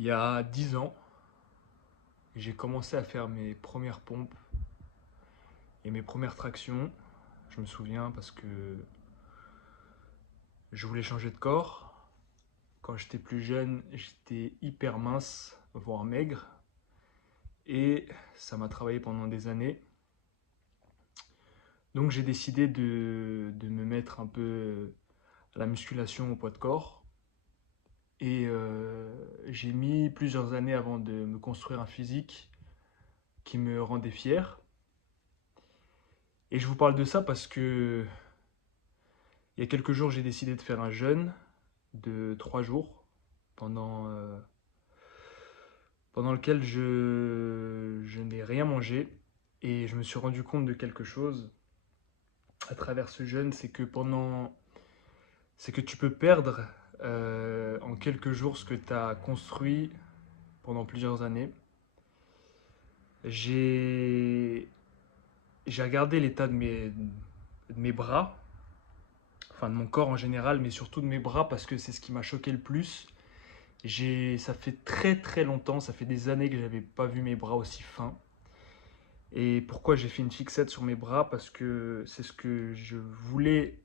Il y a 10 ans, j'ai commencé à faire mes premières pompes et mes premières tractions. Je me souviens parce que je voulais changer de corps. Quand j'étais plus jeune, j'étais hyper mince, voire maigre. Et ça m'a travaillé pendant des années. Donc j'ai décidé de me mettre un peu à la musculation au poids de corps. Et j'ai mis plusieurs années avant de me construire un physique qui me rendait fier. Et je vous parle de ça parce que il y a quelques jours, j'ai décidé de faire un jeûne de 3 jours pendant, pendant lequel je n'ai rien mangé. Et je me suis rendu compte de quelque chose à travers ce jeûne, c'est que tu peux perdre en quelques jours ce que tu as construit pendant plusieurs années. J'ai j'ai regardé l'état de mes bras, enfin de mon corps en général, mais surtout de mes bras parce que c'est ce qui m'a choqué le plus. Ça fait très très longtemps, ça fait des années que j'avais pas vu mes bras aussi fins. Et pourquoi j'ai fait une fixette sur mes bras? Parce que c'est ce que je voulais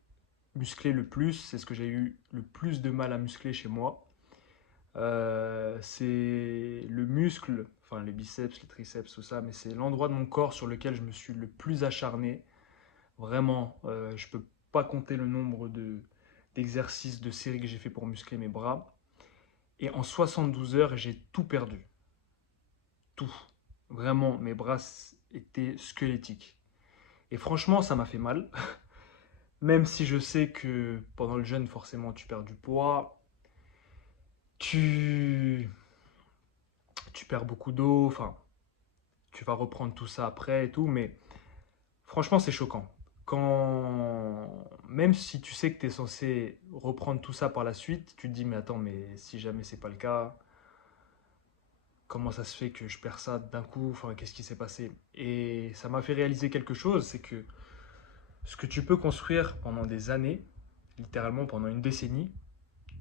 muscler le plus, c'est ce que j'ai eu le plus de mal à muscler chez moi. C'est le muscle, enfin les biceps, les triceps, tout ça, mais c'est l'endroit de mon corps sur lequel je me suis le plus acharné. Vraiment, je peux pas compter le nombre d'exercices, de séries que j'ai fait pour muscler mes bras. Et en 72 heures, j'ai tout perdu. Tout. Vraiment, mes bras étaient squelettiques. Et franchement, ça m'a fait mal. Même si je sais que pendant le jeûne, forcément, tu perds du poids, tu, tu perds beaucoup d'eau, enfin, tu vas reprendre tout ça après et tout, mais franchement, c'est choquant. Même si tu sais que tu es censé reprendre tout ça par la suite, tu te dis, mais attends, mais si jamais c'est pas le cas, comment ça se fait que je perds ça d'un coup? Enfin, qu'est-ce qui s'est passé? Et ça m'a fait réaliser quelque chose, c'est que ce que tu peux construire pendant des années, littéralement pendant une décennie,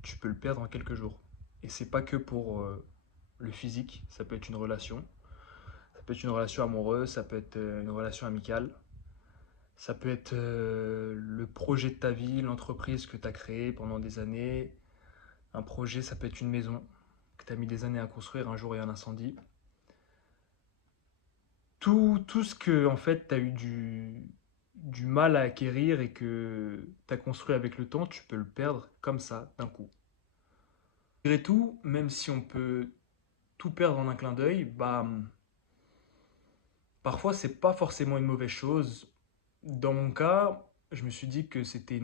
tu peux le perdre en quelques jours. Et c'est pas que pour le physique, ça peut être une relation, ça peut être une relation amoureuse, ça peut être une relation amicale, ça peut être le projet de ta vie, l'entreprise que tu as créée pendant des années. Un projet, ça peut être une maison que tu as mis des années à construire, un jour il y a un incendie. Tout ce que en fait tu as eu du mal à acquérir et que tu as construit avec le temps, tu peux le perdre comme ça, d'un coup. Malgré tout, même si on peut tout perdre en un clin d'œil, bah, parfois c'est pas forcément une mauvaise chose. Dans mon cas, je me suis dit que c'était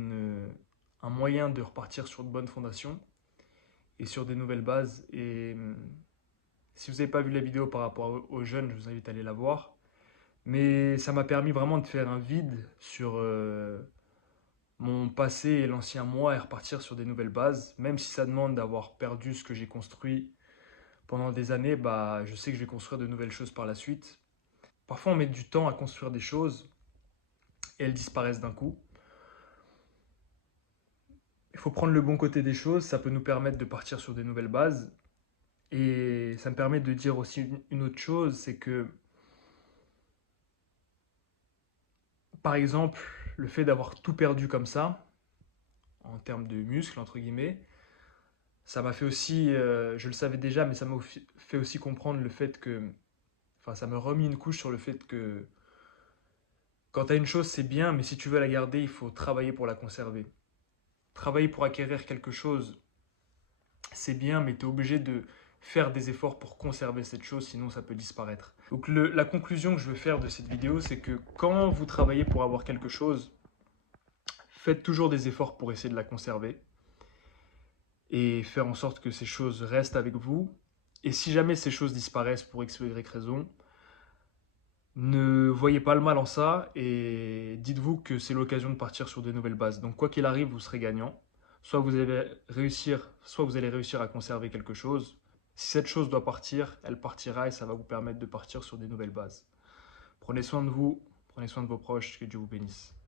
un moyen de repartir sur de bonnes fondations et sur des nouvelles bases. Et si vous n'avez pas vu la vidéo par rapport aux jeunes, je vous invite à aller la voir. Mais ça m'a permis vraiment de faire un vide sur mon passé et l'ancien moi et repartir sur des nouvelles bases. Même si ça demande d'avoir perdu ce que j'ai construit pendant des années, bah, je sais que je vais construire de nouvelles choses par la suite. Parfois, on met du temps à construire des choses et elles disparaissent d'un coup. Il faut prendre le bon côté des choses, ça peut nous permettre de partir sur des nouvelles bases. Et ça me permet de dire aussi une autre chose, c'est que, par exemple, le fait d'avoir tout perdu comme ça, en termes de muscles, entre guillemets, ça m'a fait aussi, je le savais déjà, mais ça m'a fait aussi comprendre le fait que, enfin, ça m'a remis une couche sur le fait que quand tu as une chose, c'est bien, mais si tu veux la garder, il faut travailler pour la conserver. Travailler pour acquérir quelque chose, c'est bien, mais tu es obligé de faire des efforts pour conserver cette chose, sinon ça peut disparaître. Donc la conclusion que je veux faire de cette vidéo, c'est que quand vous travaillez pour avoir quelque chose, faites toujours des efforts pour essayer de la conserver et faire en sorte que ces choses restent avec vous. Et si jamais ces choses disparaissent pour X ou Y raison, ne voyez pas le mal en ça et dites-vous que c'est l'occasion de partir sur de nouvelles bases. Donc quoi qu'il arrive, vous serez gagnant. Soit vous allez réussir à conserver quelque chose. Si cette chose doit partir, elle partira et ça va vous permettre de partir sur des nouvelles bases. Prenez soin de vous, prenez soin de vos proches, que Dieu vous bénisse.